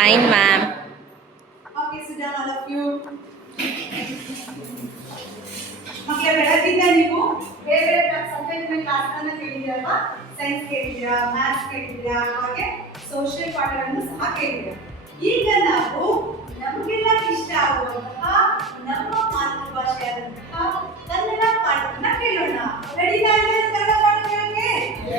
Fine, ma'am. Okay, sit down, all of you. ಮಕ್ಕಳ ಬೆಳಗ್ಗಿಂದ ನೀವು ಬೇರೆ ಬೇರೆ ಸಬ್ಜೆಕ್ಟ್ ಕ್ಲಾಸ್ಗಳನ್ನ ಕೇಳಿದ್ದೀರಲ್ವಾ? ಸೈನ್ಸ್ ಕೇಳಿದ್ದೀರಾ, ಮ್ಯಾಥ್ಸ್ ಕೇಳಿದ್ದೀರಾ, ಹಾಗೆ ಸೋಷಿಯಲ್ ಪಾಠಗಳನ್ನು ಸಹ ಕೇಳಿದ್ದೀರಾ. ಈಗ ನಾವು ನಮಗೆಲ್ಲ ಇಷ್ಟ ಆಗುವಂತಹ ನಮ್ಮ ಮಾತೃಭಾಷೆಯಾದಂತಹ ಕನ್ನಡ ಪಾಠವನ್ನ ಕೇಳೋಣ. ರೆಡಿ ಆಗಿದ್ದೀರಾ ಕನ್ನಡ ಪಾಠ ಕೇಳೋಕೆ?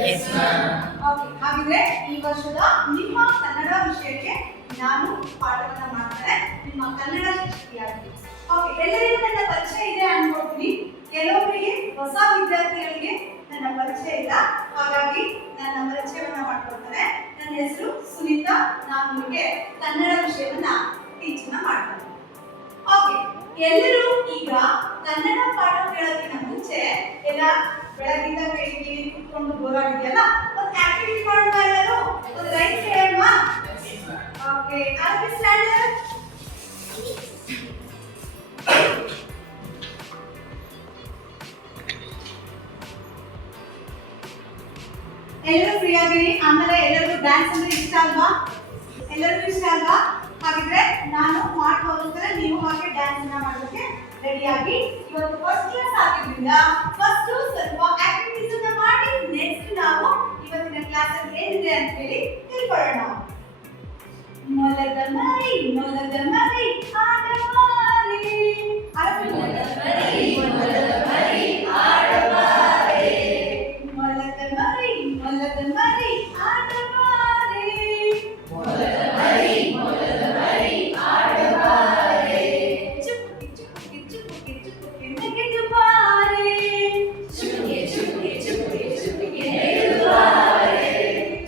Yes, ma'am. ಓಕೆ, ಹಾಗಿದ್ರೆ ಈ ವರ್ಷದ ನಿಮ್ಮ ಕನ್ನಡ ವಿಷಯಕ್ಕೆ ನಾನು ಪಾಠವನ್ನ ಮಾಡ್ತಾರೆ ನಿಮ್ಮ ಕನ್ನಡ ಶಿಕ್ಷಕಿಯಾಗಿ. ಓಕೆ, ಎಲ್ಲರಿಗೂ ನನ್ನ ಪರಿಚಯ ಇದೆ ಅನ್ಕೊಳ್ತೀನಿ. ಕೆಲವೊಬ್ಬರಿಗೆ ಹೊಸ ವಿದ್ಯಾರ್ಥಿಗಳಿಗೆ ನನ್ನ ಪರಿಚಯ ಇಲ್ಲ, ಹಾಗಾಗಿ ನನ್ನ ಪರಿಚಯವನ್ನ ಮಾಡ್ಕೊಳ್ತಾರೆ. ನನ್ನ ಹೆಸರು ಸುನೀತಾ, ನಾನು ನಿಮಗೆ ಕನ್ನಡ ವಿಷಯವನ್ನ ಟೀಚನ್ನ ಮಾಡ್ತೇನೆ. ಓಕೆ, ಎಲ್ಲರೂ ಈಗ ಕನ್ನಡ ಪಾಠ ಕೇಳೋದಕ್ಕಿಂತ ಮುಂಚೆ ಎಲ್ಲ ಬೆಳಗಿಂದ ಕೇಳಿದ್ದೀವಿ, ಕುತ್ಕೊಂಡು ಬೋರ್ ಆಗಿದೆಯಲ್ಲ, ಒಂದು ಆಕ್ಟಿವಿಟಿ ಮಾಡೋಣ. ಎಲ್ಲರೂ ಒಂದು ರೈಟ್ ಹೇಳೋಣ. ಓಕೆ, ಆರ್ ಸ್ಟ್ಯಾಂಡರ್ಡ್ ಎಲ್ಲರೂ ಫ್ರೀ ಆಗಿರಿ. ಆಮೇಲೆ ಎಲ್ಲರಿಗೂ ಡ್ಯಾನ್ಸ್ ಅಂದ್ರೆ ಇಷ್ಟ ಅಲ್ವಾ? ಎಲ್ಲರಿಗೂ ಇಷ್ಟ ಅಲ್ವಾ? ಹಾಗಿದ್ರೆ ನಾನು ಪಾಠ ಹೋಗ್ತಾರೆ, ನೀವು ಹಾಗೆ ಡ್ಯಾನ್ಸ್ ಅನ್ನ ಮಾಡೋದಕ್ಕೆ ರೆಡಿ ಆಗಿ. ಇವತ್ತು ಫಸ್ಟ್ ಕ್ಲಾಸ್ ಆಗಿದ್ರಿಂದ ಫಸ್ಟ್ ಸ್ವಲ್ಪ ಆಕ್ಟಿವಿಟೀಸ್ ಅನ್ನ ಮಾಡಿ ನೆಕ್ಸ್ಟ್ ನಾವು ಇವತ್ತಿನ ಕ್ಲಾಸ್ ಅಲ್ಲಿ ಏನಿದೆ ಅಂತ ಹೇಳಿ ತಿಳ್ಕೊಳ್ಳೋಣ. ಮೊಲದ ಮರಿ ಮೊಲದ ಮರಿ ಆಡಬಾರೆ, ಮೊಲದ ಮರಿ ಮೊಲದ ಮರಿ ಆಡಬಾರೆ, ಮೊಲದ ಮರಿ ಮೊಲದ ಮರಿ ಆಡಬಾರೆ, ಮೊಲದ ಮರಿ ಮೊಲದ ಮರಿ ಆಡಬಾರೆ, ಚುಪ್ಪಿ ಚುಪ್ಪಿ ಚುಪ್ಪಿ ಚುಪ್ಪಿ ನೆಗೆದು ಬಾರೆ, ಚುಪ್ಪಿ ಚುಪ್ಪಿ ಚುಪ್ಪಿ ಚುಪ್ಪಿ ನೆಗೆದು ಬಾರೆ,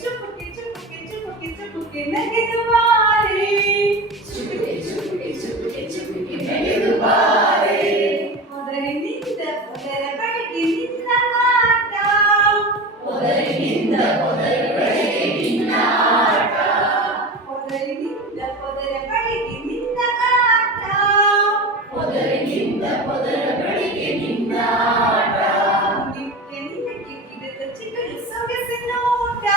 ಚುಪ್ಪಿ ಚುಪ್ಪಿ ಚುಪ್ಪಿ ಚುಪ್ಪಿ ನೆಗೆದು ಬಾರೆ, ಚುಪ್ಪಿ ಚುಪ್ಪಿ ಚುಪ್ಪಿ ಚುಪ್ಪಿ ನೆಗೆದು ಬಾರೆ, ಮೊದಲಿನಿಂದ ಮೊದಲ ಬಳಿಗೆ ನಿನ್ನ ಆಟ, ಮೊದಲಿನಿಂದ ಮೊದಲ ಬಳಿಗೆ ನಿನ್ನ ಆಟ, ಮೊದಲಿನಿಂದ ಮೊದಲ ಬಳಿಗೆ ನಿನ್ನ ಆಟ, ಮೊದಲಿನಿಂದ ಮೊದಲ ಬಳಿಗೆ ನಿನ್ನ ಆಟ, ನಿತ್ಯ ನಿನಗೆ ಗಿಡದ ಚಿಗುರು ಸೊಗಸಿನ ಊಟ,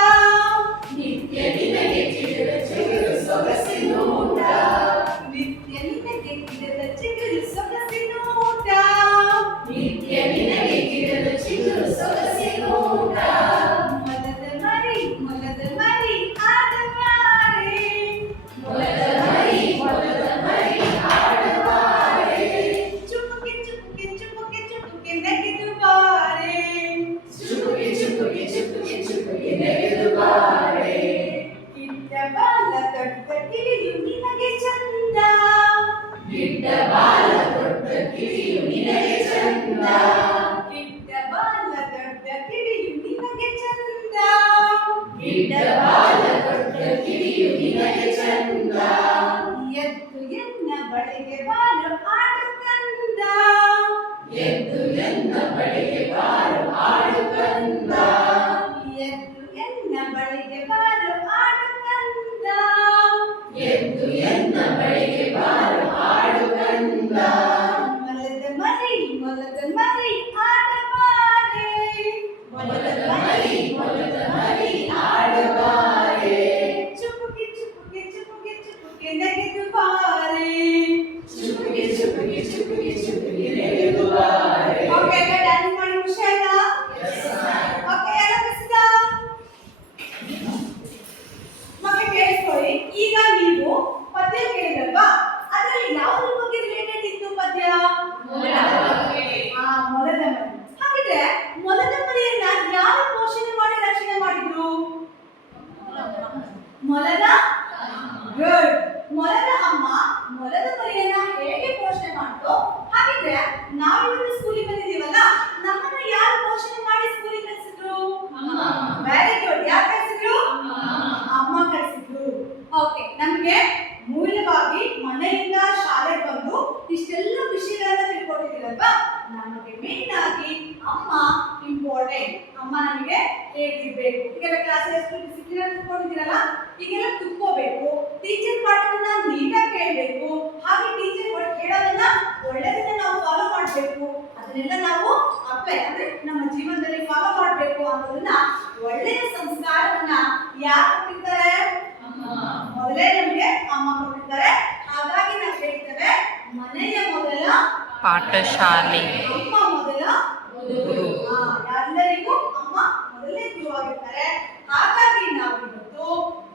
ನಿತ್ಯ ನಿನಗೆ ಗಿಡದ ಚಿಗುರು ಸೊಗಸಿನ ಊಟ, ನಿತ್ಯ ನಿನಗೆ ಗಿಡದ ಚಿಗುರು ಸೊಗಸಿನ ಊಟ, ನಿತ್ಯ ನಿನಗೆ ಗಿಡದ ಚಿಗುರು ಸೊಗಸಿನ ಊಟ, ಮೊಲದ ಮರಿ ಮೊಲದ ಮರಿ ಆಡಬಾರೆ, ಮೊಲದ ಮರಿ ಮೊಲದ ಮರಿ ಆಡಬಾರೆ, ಚುಪ್ಪುಗೆ ಚುಪ್ಪುಗೆ ಚುಪ್ಪುಗೆ ಚುಪ್ಪುಗೆ ನೆಗೆದು ಬಾರೆ, ಚುಪ್ಪುಗೆ ಚುಪ್ಪುಗೆ ಚುಪ್ಪುಗೆ ಚುಪ್ಪುಗೆ ನೆಗೆದು ಬಾರೆ, ಗಿಡ್ಡ ಬಾಲ ದೊಡ್ಡ ಕಿವಿಯು ನಿನಗೆ ಚಂದ, ಗಿಡ್ಡ ಬಾಲ ದೊಡ್ಡ ಕಿವಿಯು ನಿನಗೆ ಚಂದ, ಗಿಡ್ಡ ಬಾಲ ದೊಡ್ಡ ಕಿವಿಯು ನಿನಗೆ ಚಂದ, ಗಿಡ್ಡ ಬಾಲ ದೊಡ್ಡ ಕಿವಿಯು ನಿನಗೆ ಚಂದ, ಎದ್ದು ಎನ್ನ ಬಳಿಗೆ ಬಾರು ಆಡು ಕಂದ, ಎದ್ದು ಎನ್ನ ಬಳಿಗೆ ಬಾರು ಆಡು ಕಂದ, ಎದ್ದು ಎನ್ನ ಬಳಿಗೆ ಬಾರು ಆಡು ಕಂದ, ಎದ್ದು ಎನ್ನ ಬಳಿಗೆ ಬಾರು ಆಡು ಕಂದ, ಮೊಲದ ಮರಿ ಮೊಲದ ಮರಿ ಆಡಬಾರೆ, ಮೊಲದ ಮರಿ ಮೊಲದ ಮರಿ ಆಡಬಾರೆ, ಚುಪ್ಪುಗೆ ಚುಪ್ಪುಗೆ ಚುಪ್ಪುಗೆ ಚುಪ್ಪುಗೆ ನೆಗೆದು ಬಾರೆ, ಚುಪ್ಪುಗೆ ಚುಪ್ಪುಗೆ ಚುಪ್ಪುಗೆ ಚುಪ್ಪುಗೆ ನೆಗೆದು ಬಾರೆ. ಓಕೆ, ಈಗ ಡ್ಯಾನ್ಸ್ ಮಾಡಿ ಖುಷಿ ಆಯ್ತಾ? ಓಕೆ, ಎಲ್ಲ ಬಿಸಿದ ಮಕ್ಕಳು ಕೇಳಿಸ್ಕೊಳ್ಳಿ. ಈಗ ನೀವು ಪದ್ಯ ಕೇಳಿದ್ರಲ್ವಾ, ಅದರಲ್ಲಿ ಯಾವುದ್ರ ಬಗ್ಗೆ ರಿಲೇಟೆಡ್ ಇತ್ತು ಪದ್ಯ? ಮೊಲದ ಮರಿ. ಹಾಗಿದ್ರೆ ಮೊಲದ ಮರಿಯನ್ನ ಯಾರು ಪೋಷಣೆ ಮಾಡಿ ರಕ್ಷಣೆ ಮಾಡಿದ್ರು? ಮೊಲದ ಗುಡ್. ಮೊಲದ ಅಮ್ಮ ಮೊಲದ ಮರಿಯನ್ನ ಹೇಗೆ ಪೋಷಣೆ ಮಾಡ್ತೋ, ಹಾಗಿದ್ರೆ ನಾವಿವತ್ತು ಸ್ಕೂಲಿಗೆ ಬಂದಿದ್ದೀವಲ್ಲ, ನಮ್ಮನ್ನ ಯಾರು ಪೋಷಣೆ ಮಾಡಿ ಸ್ಕೂಲಿಗೆ ಕಳಿಸಿದ್ರು? Very good. ಯಾರು ಕಳಿಸಿದ್ರು? ಅಮ್ಮ ಕಳಿಸಿದ್ರು. ಓಕೆ, ನಮಗೆ ಮೂಲವಾಗಿ ಮನೆಯಿಂದ ಶಾಲೆಗೆ ಬಂದು ಇಷ್ಟೆಲ್ಲ ವಿಷಯಗಳನ್ನ ತಿಳ್ಕೊಂಡಿದ್ದೀರಲ್ವಾ, ನಮಗೆ ಮೇನ್ ಆಗಿ ಅಮ್ಮ ಇಂಪಾರ್ಟೆಂಟ್. ಅಮ್ಮ ನಮಗೆ ಹೇಗಿರ್ಬೇಕು, ಈಗೆಲ್ಲ ಕ್ಲಾಸ್ ಎಷ್ಟು ಡಿಸಿಪ್ಲಿನ್ ಕುತ್ಕೊಂಡಿದ್ದೀರಲ್ಲ, ಈಗೆಲ್ಲ ಕುತ್ಕೋಬೇಕು, ಟೀಚರ್ ಪಾಠವನ್ನ ನೀಟಾಗಿ ಕೇಳಬೇಕು, ಹಾಗೆ ಟೀಚರ್ ಹೇಳೋದನ್ನ ಒಳ್ಳೆದನ್ನ ನಾವು ಫಾಲೋ ಮಾಡಬೇಕು, ಅದನ್ನೆಲ್ಲ ನಾವು ಅಪ್ಲೈ ಅಂದ್ರೆ ನಮ್ಮ ಜೀವನದಲ್ಲಿ ಫಾಲೋ ಮಾಡಬೇಕು ಅನ್ನೋದನ್ನ ಒಳ್ಳೆಯ ಸಂಸ್ಕಾರವನ್ನ ಯಾರು ಕೊಟ್ಟಿರ್ತಾರೆ? ಮೊದಲೇ ನಮಗೆ ಅಮ್ಮ ಕೊಟ್ಟಿರ್ತಾರೆ. ಹಾಗಾಗಿ ನಾವು ಹೇಳ್ತೇವೆ ಮನೆಯ ಮೊದಲ ಪಾಠಶಾಲೆ, ಅಮ್ಮ ಮೊದಲ ಗುರು. ಎಲ್ಲರಿಗೂ ಅಮ್ಮ ಮೊದಲನೇ ಗುರುವಾಗಿರ್ತಾರೆ. ಹಾಗಾಗಿ ನಾವು ಇವತ್ತು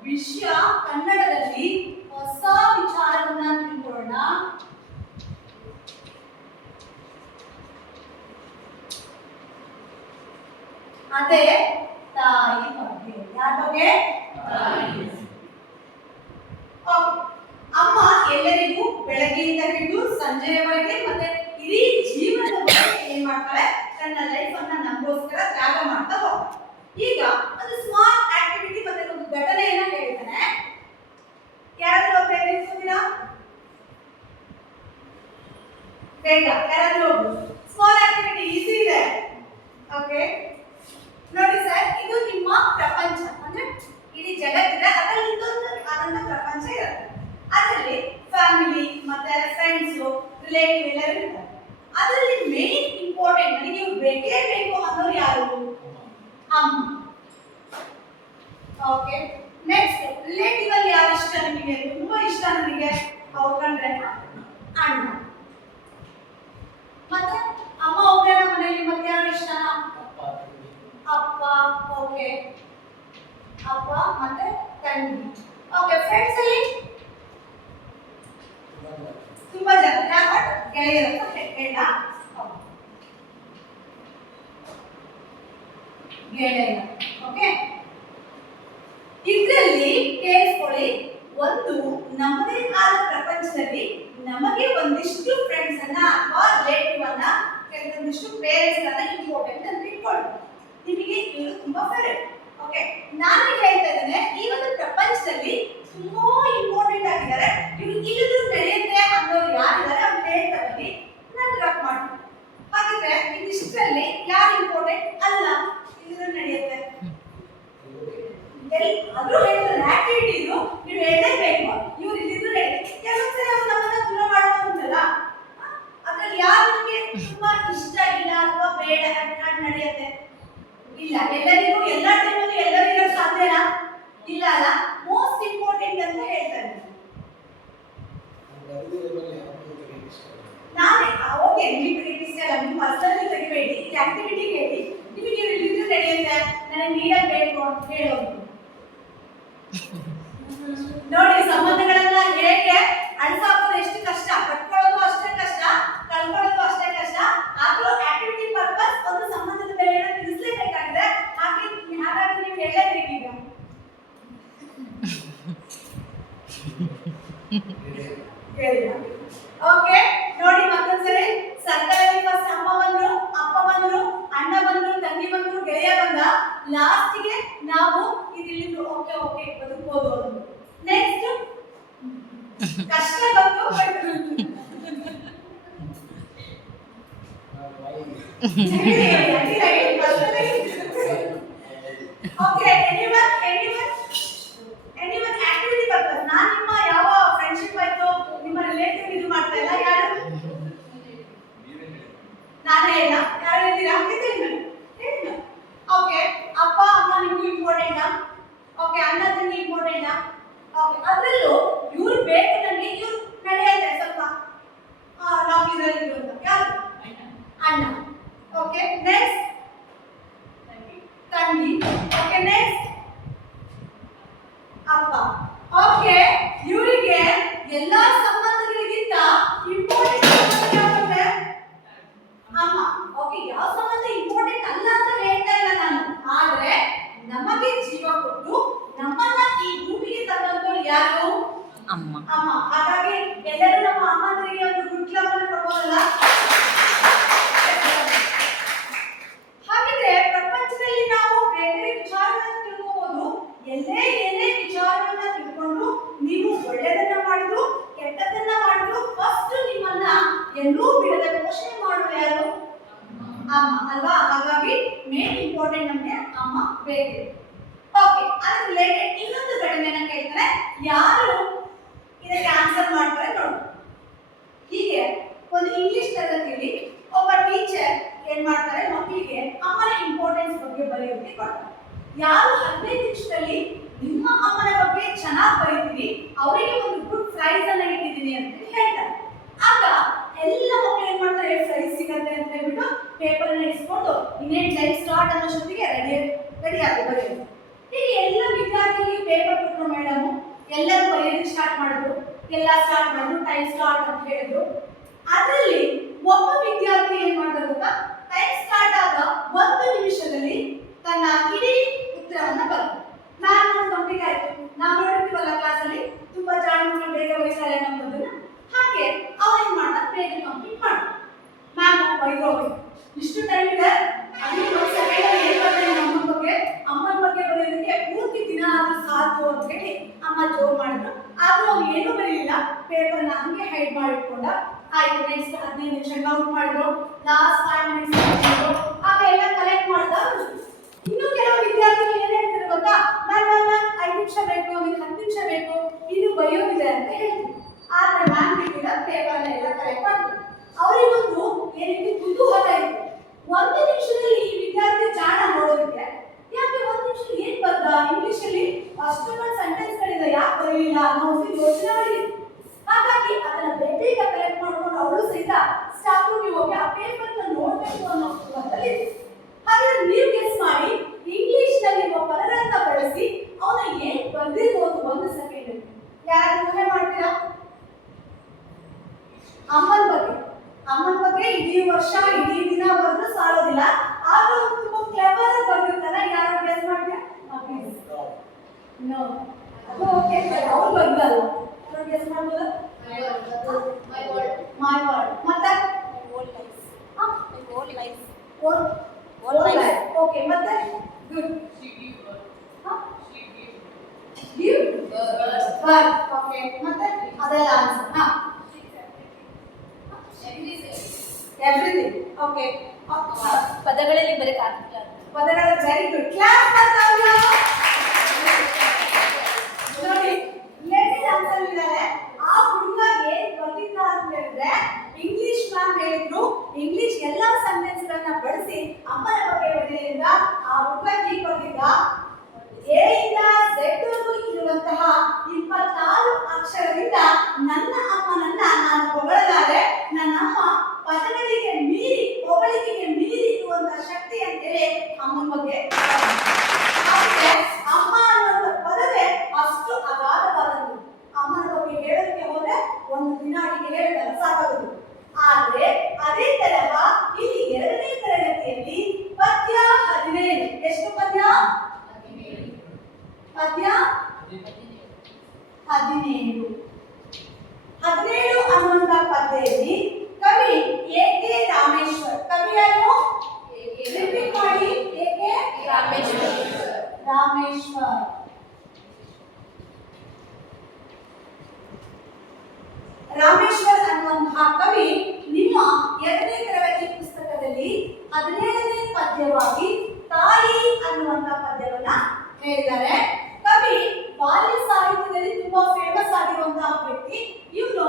ವಿಷಯ ಕನ್ನಡದಲ್ಲಿ ಹೊಸ ವಿಚಾರವನ್ನ ತಿಳ್ಕೊಳ್ಳೋಣ. ಅದೇ ತಾಯಿ ಬಗ್ಗೆ. ಯಾರ ಬಗ್ಗೆ? ಅಮ್ಮ ಎಲ್ಲರಿಗೂ ಬೆಳಗ್ಗೆಯಿಂದ ಹಿಡಿದು ಸಂಜೆಯವರೆಗೆ ಮತ್ತೆ ಇಡೀ ಜೀವನದ ಬಗ್ಗೆ ಏನ್ ಮಾಡ್ತಾರೆ, ತನ್ನ ಲೈಫ್ ಅನ್ನ ನಮಗೋಸ್ಕರ ತ್ಯಾಗ ಮಾಡ್ತಾ ಹೋಗ್ತಾರೆ. ಈಗ ಒಂದು ಸ್ಮಾಲ್ ಆಕ್ಟಿವಿಟಿ ಮತ್ತೆ ಒಂದು ಘಟನೆಯನ್ನ ಹೇಳ್ತಾನೆ. ಯಾರಾದ್ರೂ ಪ್ರಯತ್ನಿಸ್ತೀರಾ? ಬೇಗ ಯಾರಾದ್ರೂ ಸ್ಮಾಲ್ ಆಕ್ಟಿವಿಟಿ ಈಸಿ ಇದೆ. ಓಕೆ, ನೋಡಿ ಸರ್, ಇದು ನಿಮ್ಮ ಪ್ರಪಂಚ, ಅಂದ್ರೆ ಇಡೀ ಜಗತ್ತಿದೆ, ಅದರಲ್ಲಿ ಇದೊಂದು ಆನಂದ ಪ್ರಪಂಚ ಇರುತ್ತೆ. ಅದರಲ್ಲಿ ಫ್ಯಾಮಿಲಿ ಮತ್ತೆ ಫ್ರೆಂಡ್ಸ್ ರಿಲೇಟಿವ್ ಎಲ್ಲರೂ ಇರ್ತಾರೆ. ಅದರಲ್ಲಿ ಮೇನ್ ಇಂಪಾರ್ಟೆಂಟ್ ನನಗೆ ಇವ್ರು ಬೇಕೇ ಬೇಕು ಅನ್ನೋರು ಯಾರು? ಅಮ್ಮ. ಓಕೆ, ನೆಕ್ಸ್ಟ್ ರಿಲೇಟಿವ್ ಅಲ್ಲಿ ಯಾರು ಇಷ್ಟ ನಿಮಗೆ? ತುಂಬಾ ಇಷ್ಟ ನನಗೆ ಅವ್ರು ಕಂಡ್ರೆ ಅಣ್ಣ. ಮತ್ತೆ ಅಮ್ಮ ಒಬ್ಬರೇ ಮನೆಯಲ್ಲಿ ಮತ್ತೆ ಯಾರು ಇಷ್ಟ? ಅಪ್ಪ. ಓಕೆ, ಅಪ್ಪ ಮತ್ತೆ ತಂಗಿ. ಓಕೆ, ಫ್ರೆಂಡ್ಸ್ ಅಲ್ಲಿ ತುಂಬಾ ಜನ ಗೆಳೆಯರು ಅಂತ ಹೇಳ. ಗೆಳೆಯ. ಓಕೆ, ಇದರಲ್ಲಿ ಕೇಳಿಸ್ಕೊಳ್ಳಿ, ಒಂದು ನಮ್ಮದೇ ಆದ ಪ್ರಪಂಚದಲ್ಲಿ ನಮಗೆ ಒಂದಿಷ್ಟು ಫ್ರೆಂಡ್ಸ್ ಅನ್ನ ಅಥವಾ ರಿಲೇಟಿವ್ ಅನ್ನ, ಕೆಲವೊಂದಿಷ್ಟು ಪೇರೆಂಟ್ಸ್ ಅನ್ನ ಇಂಪಾರ್ಟೆಂಟ್ ಅಂತ ಇಟ್ಕೊಳ್ಳಿ. ನಿಮಗೆ ಇವರು ತುಂಬಾ ಫೇವರೇಟ್. ಓಕೆ, ನಾನು ಹೇಳ್ತಾ ಇದ್ದೇನೆ, ಈ ಒಂದು ಪ್ರಪಂಚದಲ್ಲಿ ತುಂಬಾ ಇಂಪಾರ್ಟೆಂಟ್ ಆಗಿದ್ದಾರೆ, ಇವರು ಇಲ್ಲದ್ರೂ ನಡೆಯುತ್ತೆ ಅನ್ನೋರು ಯಾರಿದ್ದಾರೆ ಅವ್ರು ಹೇಳ್ತಾ ಬನ್ನಿ, ನಾನು ಡ್ರಾಪ್ ಮಾಡ್ತೀನಿ. ಹಾಗಿದ್ರೆ ಇದಿಷ್ಟರಲ್ಲಿ ಯಾರು ಇಂಪಾರ್ಟೆಂಟ್ ಅಲ್ಲ, ಇಲ್ಲದ್ರೂ ನಡೆಯುತ್ತೆ? ಆದ್ರೂ ಹೇಳ್ತಾರೆ ಆಕ್ಟಿವಿಟಿ ಇದು, ನೀವು ಹೇಳಲೇಬೇಕು, ಇವ್ರು ಇಲ್ಲಿದ್ರು ನಡೆಯುತ್ತೆ. ಕೆಲವೊಂದ್ಸರಿ ಅವ್ರು ನಮ್ಮನ್ನ ದೂರ ಮಾಡೋದು ಉಂಟಲ್ಲ, ಅದ್ರಲ್ಲಿ ಯಾರು ನಿಮಗೆ ತುಂಬಾ ಇಷ್ಟ ಇಲ್ಲ ಅಥವಾ ಬೇಡ ನಡೆಯುತ್ತೆ? ಇಲ್ಲ. ಎಲ್ಲರಿಗೂ ಎಲ್ಲ ಟೈಮಲ್ಲಿ ಎಲ್ಲರೂ ಇರೋದು ಸಾಧ್ಯನಾ? ಇಲ್ಲ ಅಲ್ಲ. ಮೋಸ್ಟ್ ಇಂಪಾರ್ಟೆಂಟ್ ಅಂತ ಹೇಳ್ತಾರೆ. ನಾನೇ ಓಕೆ, ನಿಮಗೆ ಇಷ್ಟ ಅಲ್ಲ, ನೀವು ಪರ್ಸನಲಿ ತೆಗಿಬೇಡಿ, ಈ ಆಕ್ಟಿವಿಟಿ ಹೇಳಿ, ನಿಮಗೆ ಇಲ್ಲಿದ್ದು ನಡೆಯುತ್ತೆ, ನನಗೆ ನೀಡಲ್ ಬೇಕು ಅಂತ ಹೇಳೋದು. ನೋಡಿ, ಸಂಬಂಧಗಳನ್ನ ಹೇಗೆ ಅಳಿಸಾಕೋದು ಎಷ್ಟು ಕಷ್ಟ, ಕಟ್ಕೊಳ್ಳೋದು ಅಷ್ಟೇ ಕಷ್ಟ, ಕಳ್ಕೊಳ್ಳೋದು ಅಷ್ಟೇ ಕಷ್ಟ. ಆದ್ರೂ ಆಕ್ಟಿವಿಟಿ ಪರ್ಪಸ್ ಒಂದು ಸಂಬಂಧದ ಬೆಲೆಯನ್ನು ತಿಳಿಸಲೇಬೇಕಾಗಿದೆ. ಹಾಗಾಗಿ ನೀವು ಹೇಳಲೇಬೇಕೀಗ. ಓಕೆ, ನೋಡಿ ಮತ್ತೊಂದ್ಸರಿ, ಸರ್ಕಲಲ್ಲಿ ಫಸ್ಟ್ ಅಮ್ಮ ಬಂದ್ರು, ಅಪ್ಪ ಬಂದ್ರು, ಅಣ್ಣ ಬಂದ್ರು, ತಂಗಿ ಬಂದ್ರು, ಗೆಳೆಯ ಬಂದ, ಲಾಸ್ಟಿಗೆ ನಾವು ಇದಿಲ್ಲಿಂದು ಓಕೆ ಓಕೆ ಬದುಕಬಹುದು. ನೆಕ್ಸ್ಟ್ ಕಷ್ಟ ಬಂತು. Okay, anyone activity purpose. ನಾನು ನಿಮ್ಮ ಯಾವ ಫ್ರೆಂಡ್ಶಿಪ್ ಆಯ್ತು, ನಿಮ್ಮ ರಿಲೇಟಿವ್ ಇದು ಮಾಡ್ತಾ ಇಲ್ಲ, ಯಾರು? ನಾನೇ ಇಲ್ಲ, ಯಾರು ಇದ್ದೀರಾ? ಹೇಳಿ. ಓಕೆ, ಅಪ್ಪ ಅಮ್ಮ ನಿಮ್ಗೆ ಇಂಪಾರ್ಟೆಂಟಾ? ಓಕೆ, ಅಣ್ಣ ತಂಗಿ ಇಂಪಾರ್ಟೆಂಟಾ? ಓಕೆ, ಅದರಲ್ಲೂ ಇವ್ರು ಬೇಕು ನನಗೆ, ಇವ್ರು ನಡೆಯುತ್ತೆ ಸ್ವಲ್ಪ ಲಾಂಗ್ ಇದರಲ್ಲಿ ಅಂತ ಯಾರು? ಅಣ್ಣ. ಓಕೆ, ನೆಕ್ಸ್ಟ್ ತಂಗಿ. ಓಕೆ, ನೆಕ್ಸ್ಟ್ ಅಪ್ಪ. ಓಕೆ, ಇವರಿಗೆ ಎಲ್ಲಾ ಸಂಬಂಧಗಳಿಗಿಂತ ಇಂಪಾರ್ಟೆಂಟ್ ಯಾವಂದ್ರೆ ಅಮ್ಮ. ಓಕೆ, ಯಾವ ಸಂಬಂಧ ಇಂಪಾರ್ಟೆಂಟ್ ಅಲ್ಲ ಅಂತ ಹೇಳ್ತಾ ಇಲ್ಲ ನಾನು, ಆದ್ರೆ ನಮಗೆ ಜೀವ ಕೊಟ್ಟು ನಮ್ಮನ್ನ ಈ ಭೂಮಿಗೆ ತಂದಂತವ್ರು ಯಾರು? ಅಮ್ಮ. ಹಾಗಾಗಿ ಎಲ್ಲರೂ ನಮ್ಮ ಅಮ್ಮಂದರಿಗೆ ಒಂದು ಗುಡ್ ಕ್ಲಾಪ್ ಅನ್ನು ಕೊಡ್ಬೋದಲ್ಲ? ಹಾಗಿದ್ರೆ ಪ್ರಪಂಚದಲ್ಲಿ ನಾವು ಬೇರೆ ವಿಚಾರಗಳನ್ನು ತಿಳ್ಕೋಬಹುದು. ಏನೇ ವಿಚಾರವನ್ನ ತಿಳ್ಕೊಂಡು ನೀವು ಒಳ್ಳೆಯದನ್ನ ಮಾಡಿದ್ರು ಕೆಟ್ಟದನ್ನ ಮಾಡಿದ್ರು ಫಸ್ಟ್ ನಿಮ್ಮನ್ನ ಎಲ್ಲೂ ಬಿಡದೆ ಪೋಷಣೆ ಮಾಡೋದು ಯಾರು? ಅಮ್ಮ ಅಲ್ವಾ? ಹಾಗಾಗಿ ಮೇನ್ ಇಂಪಾರ್ಟೆಂಟ್ ನಮಗೆ ಅಮ್ಮ ಬೇಕಿದೆ. ಓಕೆ, ಅದಕ್ಕೆ ರಿಲೇಟೆಡ್ ಇನ್ನೊಂದು ಘಟನೆಯನ್ನ ಕೇಳ್ತಾರೆ, ಯಾರು ಇದಕ್ಕೆ ಆನ್ಸರ್ ಮಾಡ್ತಾರೆ ನೋಡಿ. ಹೀಗೆ ಒಂದು ಇಂಗ್ಲಿಷ್ ತರಗತಿಯಲ್ಲಿ ಒಬ್ಬ ಟೀಚರ್ ಏನ್ ಮಾಡ್ತಾರೆ, ಮಕ್ಕಳಿಗೆ ಅಮ್ಮನ ಇಂಪಾರ್ಟೆನ್ಸ್ ಬಗ್ಗೆ ಬರೆಯೋಕೆ ಕೊಡ್ತಾರೆ. ಯಾರು 15 ನಿಮಿಷದಲ್ಲಿ ನಿಮ್ಮ ಅಮ್ಮನ ಬಗ್ಗೆ ಚೆನ್ನಾಗಿ ಬರೀತೀವಿ ಅವರಿಗೆ ಒಂದು ಗುಡ್ ಪ್ರೈಸ್ ಅನ್ನ ಇಟ್ಟಿದ್ದೀನಿ ಅಂತ ಹೇಳ್ತಾರೆ. ಆಗ ಎಲ್ಲ ಮಕ್ಕಳು ಏನ್ ಮಾಡ್ತಾರೆ, ಪ್ರೈಸ್ ಸಿಗತ್ತೆ ಅಂತ ಹೇಳ್ಬಿಟ್ಟು ಪೇಪರ್ ಅನ್ನ ಇಸ್ಕೊಂಡು ಇನ್ನೇನ್ ಟೈಮ್ ಸ್ಟಾರ್ಟ್ ಅನ್ನೋ ಜೊತೆಗೆ ರೆಡಿ ಆಗಿ ಬರೆಯೋದು. ಹೀಗೆ ಎಲ್ಲ ವಿದ್ಯಾರ್ಥಿಗಳಿಗೆ ಪೇಪರ್ ಕೊಟ್ಟರು ಮೇಡಮ್, ಎಲ್ಲರೂ ಬರೆಯೋದಕ್ಕೆ ಸ್ಟಾರ್ಟ್ ಮಾಡಿದ್ರು. ಎಲ್ಲ ಸ್ಟಾರ್ಟ್ ಮಾಡಿದ್ರು, ಟೈಮ್ ಸ್ಟಾರ್ಟ್ ಅಂತ ಹೇಳಿದ್ರು. ಅದರಲ್ಲಿ ಒಬ್ಬ ವಿದ್ಯಾರ್ಥಿ ಏನ್ ಮಾಡ್ದ ಗೊತ್ತಾ, ಟೈಮ್ ಸ್ಟಾರ್ಟ್ ಆದ 1 ನಿಮಿಷದಲ್ಲಿ ತನ್ನ ಇಡೀ ಉತ್ತರವನ್ನ ಬರೆದ. ಮ್ಯಾಮ್ ಕಂಪ್ಲೀಟ್ ಆಯ್ತು. ನಾವು ನೋಡಿರ್ತೀವಲ್ಲ ಕ್ಲಾಸಲ್ಲಿ ತುಂಬಾ ಜಾಣ ಮಕ್ಕಳು ಬೇಗ ಬರೀತಾರೆ ಅನ್ನೋದನ್ನ, ಹಾಗೆ ಅವ್ರು ಏನ್ ಮಾಡ್ದ, ಬೇಗ ಕಂಪ್ಲೀಟ್ ಮಾಡ್ದ. ಮ್ಯಾಮ್ ಬೈದೋಗಿ ಇಷ್ಟು ಟೈಮ್ ಇದೆ, ಅಲ್ಲಿ 1 ಸೆಕೆಂಡ್ ಅಲ್ಲಿ ಏನ್ ಮಾಡ್ತಾರೆ ಅಮ್ಮನ ಬಗ್ಗೆ ಬರೆಯೋದಕ್ಕೆ ಪೂರ್ತಿ ದಿನ ಆದ್ರೂ ಸಾಕು ಅಂತ ಹೇಳಿ ಅಮ್ಮ ಜೋರ್ ಮಾಡಿದ್ರು. ಆದ್ರೂ ಅವ್ರು ಏನೂ ಬರೀಲಿಲ್ಲ, ಪೇಪರ್ನ ಹಂಗೆ ಹೈಡ್ ಮಾಡಿಟ್ಕೊಂಡ. ಆಯ್ತು, ನೆಕ್ಸ್ಟ್ 15 ನಿಮಿಷ ಕೌಂಟ್ ಮಾಡಿದ್ರು, ಲಾಸ್ಟ್ 5 ಮಿನಿಟ್ಸ್ ಆಗ ಎಲ್ಲ ಕಲೆಕ್ಟ್ ಮಾಡ್ದ. ಇನ್ನು ಕೆಲವು ವಿದ್ಯಾರ್ಥಿಗಳು ಏನ್ ಹೇಳ್ತಾರೆ ಗೊತ್ತಾ, ಮ್ಯಾಮ್ 5 ನಿಮಿಷ ಬೇಕು, ನನಗೆ 10 ನಿಮಿಷ ಬೇಕು, ಇದು ಬರೆಯೋದಿದೆ ಅಂತ ಹೇಳ್ತೀವಿ. ಆದ್ರೆ ಮ್ಯಾಮ್ ಬಿಟ್ಟಿಲ್ಲ, ಪೇಪರ್ನ ಎಲ್ಲ ಕಲೆಕ್ಟ್ ಮಾಡಿದ್ರು. ಅವರಿಗೊಂದು ಏನಕ್ಕೆ ಕುತೂಹಲ ಇತ್ತು, 1 ನಿಮಿಷದಲ್ಲಿ ಈ ವಿದ್ಯಾರ್ಥಿ ಜಾಣ ನೋಡೋದಕ್ಕೆ ಯಾಕೆ 1 ನಿಮಿಷದಲ್ಲಿ ಏನ್ ಬರ್ದ, ಇಂಗ್ಲಿಷ್ ಅಲ್ಲಿ ಅಷ್ಟೊಂದು ಸೆಂಟೆನ್ಸ್ ಗಳಿದೆ, ಯಾಕೆ ಬರಲಿಲ್ಲ ಅನ್ನೋ ಒಂದು ಯೋಚನೆ ಮಾಡಿದ್ರು. ಹಾಗಾಗಿ ಅದನ್ನ ಬೇಗ ಕಲೆಕ್ಟ್ ಮಾಡ್ಕೊಂಡು ಅವಳು ಸಹಿತ ಸ್ಟಾಫ್ ರೂಮಿಗೆ ಹೋಗಿ ಆ ಪೇಪರ್ ನೋಡ್ಬೇಕು ಅನ್ನೋ ಕುತೂಹಲದಲ್ಲಿ. ಹಾಗಾದ್ರೆ ನೀವು ಗೆಸ್ ಮಾಡಿ, ಇಂಗ್ಲಿಷ್ ನಲ್ಲಿರುವ ಪದಗಳನ್ನ ಬಳಸಿ ಅವನ ಏನ್ ಬರ್ದಿರ್ಬೋದು 1 ಸೆಕೆಂಡ್. ಯಾರು ಊಹೆ ಮಾಡ್ತೀರಾ? ಅಮ್ಮನ ಬಗ್ಗೆ ಇಡೀ ವರ್ಷ ಇಡೀ ದಿನ ಬರೆದು ಸಾಲೋದಿಲ್ಲ, ಆದ್ರೂ ತುಂಬಾ ಕ್ಲೆವರ್ ಆಗಿ ಬರ್ದಿರ್ತಾನೆ. ಯಾರು ಗೆಸ್ ಮಾಡ್ತೀರಾ? ನೋ, ಅದು ಓಕೆ, ಅವ್ರು ಬರ್ದಲ್ಲ. ಯಾರು ಗೆಸ್ ಮಾಡ್ಬೋದಾ? ಮೈ ವರ್ಡ್ ಮತ್ತೆ ಓಕೆ, ಮತ್ತೆ ಗುಡ್ ಓಕೆ, ಮತ್ತೆ ಅದೆಲ್ಲ ಆನ್ಸರ್. Everything okay. ಪದಗಳಲ್ಲಿ ಬರಕ್ಕೆ ಆಗ್ತಿಲ್ಲ. ಪದಗಳ ವೆರಿ ಗುಡ್, ಕ್ಲಾಸ್ ಮಾಡ್ತಾವಲ್ಲ ನೋಡಿ. ಲೇಟೆಸ್ಟ್ ಆನ್ಸರ್ ಇದ್ದಾರೆ. ಆ ಹುಡುಗ ಏನ್ ಬರ್ತಿದ್ದ ಅಂತ ಹೇಳಿದ್ರೆ, ಇಂಗ್ಲಿಷ್ ಮ್ಯಾಮ್ ಹೇಳಿದ್ರು ಇಂಗ್ಲಿಷ್ ಎಲ್ಲಾ ಸೆಂಟೆನ್ಸ್ ಗಳನ್ನ ಬಳಸಿ ಅಮ್ಮನ ಬಗ್ಗೆ ಬರೆಯೋದ್ರಿಂದ ಆ ಹುಡುಗ ಹೀಗೆ ಬರ್ತಿದ್ದ, ಎ ಇಂದ ಝೆಡ್ ವರೆಗೂ ಇರುವಂತಹ 24 ಅಕ್ಷರದಿಂದ ನನ್ನ ಅಮ್ಮನನ್ನ ನಾನು ಹೊಗಳಲಾರೆ. ನನ್ನ ಅಮ್ಮ ಪದಗಳಿಗೆ ಮೀರಿ, ಹೊಗಳಿಕೆಗೆ ಮೀರಿ ಇರುವಂತಹ ಶಕ್ತಿ ಅಂತೇಳಿ ಅಮ್ಮನ ಬಗ್ಗೆ. ಅಮ್ಮ ಅನ್ನೋ ಪದವೇ ಅಷ್ಟು ಅಗಾಧವಾದದ್ದು. ಅಮ್ಮನ ಬಗ್ಗೆ ಹೇಳೋದಕ್ಕೆ ಹೋದ್ರೆ 1 ದಿನ ಅಡಿಗೆ ಹೇಳಿದ್ರೆ ಸಾಕಾಗುದು. ಆದ್ರೆ ಅದೇ ತರಹ ಇಲ್ಲಿ 2ನೇ ತರಗತಿಯಲ್ಲಿ ಪದ್ಯ 17. ಎಷ್ಟು ಪದ್ಯ? ಪದ್ಯ 17. 17 ಅನ್ನುವಂತ ಪದ್ಯದಲ್ಲಿ ಕವಿ ಎ.ಕೆ. ರಾಮೇಶ್ವರ್. ಕವಿ ಯಾರು? ರಿಪೀಟ್ ಮಾಡಿ, ಎ.ಕೆ. ರಾಮೇಶ್ವರ್. ರಾಮೇಶ್ವರ್ ಅನ್ನುವಂತಹ ಕವಿ ನಿಮ್ಮ 2ನೇ ತರಗತಿ ಪುಸ್ತಕದಲ್ಲಿ 17ನೇ ಪದ್ಯವಾಗಿ ತಾಯಿ ಅನ್ನುವಂತಹ ಪದ್ಯವನ್ನ ಹೇಳಿದ್ದಾರೆ. ಕವಿ ಬಾಲ್ಯ ಸಾಹಿತ್ಯದಲ್ಲಿ ತುಂಬಾ ಫೇಮಸ್ ಆಗಿರುವಂತಹ ವ್ಯಕ್ತಿ. ಇವರು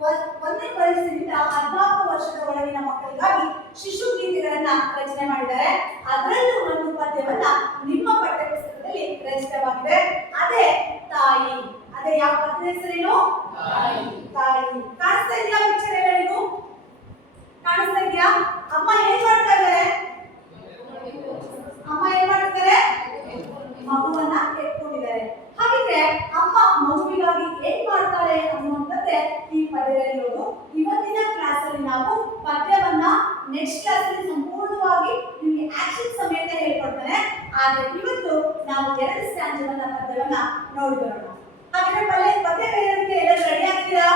1ನೇ ವಯಸ್ಸಿನಿಂದ 14 ವರ್ಷದ ಒಳಗಿನ ಮಕ್ಕಳಿಗಾಗಿ ಶಿಶು ಗೀತೆಗಳನ್ನ ರಚನೆ ಮಾಡಿದ್ದಾರೆ. ಅದರಲ್ಲೂ ಒಂದು ಪದ್ಯವನ್ನ ನಿಮ್ಮ ಪಠ್ಯಪುಸ್ತಕದಲ್ಲಿ ರಚಿತವಾಗಿದೆ, ಅದೇ ತಾಯಿ. ಅದೇ ಯಾವ ಪದ್ಯದ ಹೆಸರೇನು? ತಾಯಿ. ಕಾಣಿಸ್ತಾ ಇದೆಯಾ ಪಿಕ್ಚರ್ ಎಲ್ಲರಿಗೂ? ಕಾಣಿಸ್ತಾ ಇದೆಯಾ? ಅಮ್ಮ ಏನ್ ಮಾಡ್ತಾ ಇದ್ದಾರೆ? ಅಮ್ಮ ಏನ್ ಮಾಡ್ತಾರೆ? ಮಗುವನ್ನ ಎತ್ಕೊಂಡಿದ್ದಾರೆ. ಹಾಗಿದ್ರೆ ಅಮ್ಮ ಮಗುವಿಗಾಗಿ ಏನ್ ಮಾಡ್ತಾಳೆ ಅನ್ನುವಂಥದ್ದೇ ಈ ಪದ್ಯದಲ್ಲಿರೋದು. ಇವತ್ತಿನ ಕ್ಲಾಸ್ ಅಲ್ಲಿ ನಾವು ಪದ್ಯವನ್ನ ನೆಕ್ಸ್ಟ್ ಕ್ಲಾಸ್ ಅಲ್ಲಿ ಸಂಪೂರ್ಣವಾಗಿ ನಿಮಗೆ ಆಕ್ಷನ್ ಸಮೇತ ಹೇಳ್ಕೊಡ್ತಾನೆ. ಆದ್ರೆ ಇವತ್ತು ನಾವು 2 ಸ್ಟ್ಯಾನ್ಜವನ್ನ ಪದ್ಯವನ್ನ ನೋಡಿ ಬರೋಣ. ಹಾಗಾದ್ರೆ ಪದ್ಯ ಹೇಳೋದಕ್ಕೆ ಎಲ್ಲ ರೆಡಿ ಆಗ್ತೀರಾ?